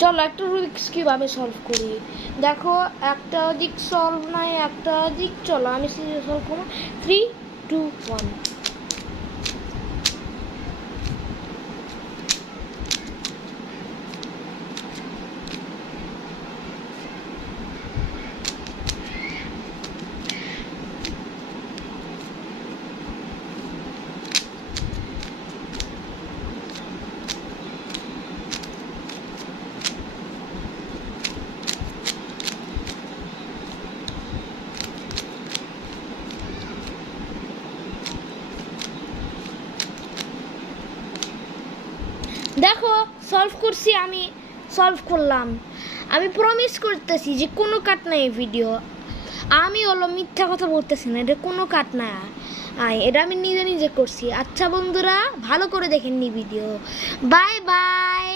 চলো একটা রুবিক্স কিভাবে সলভ করি দেখো। একটা দিক সলভ নাই, একটা দিক। চলো আমি সলভ করবো। 3 2 1। দেখো সলভ করছি, আমি সলভ করলাম। আমি প্রমিস করতেছি যে কোনো কাট নাই ভিডিও। আমি হলো মিথ্যা কথা বলতেছি না, এটা কোনো কাট না। এটা আমি নিজে নিজে করছি। আচ্ছা বন্ধুরা, ভালো করে দেখেননি ভিডিও। Bye bye.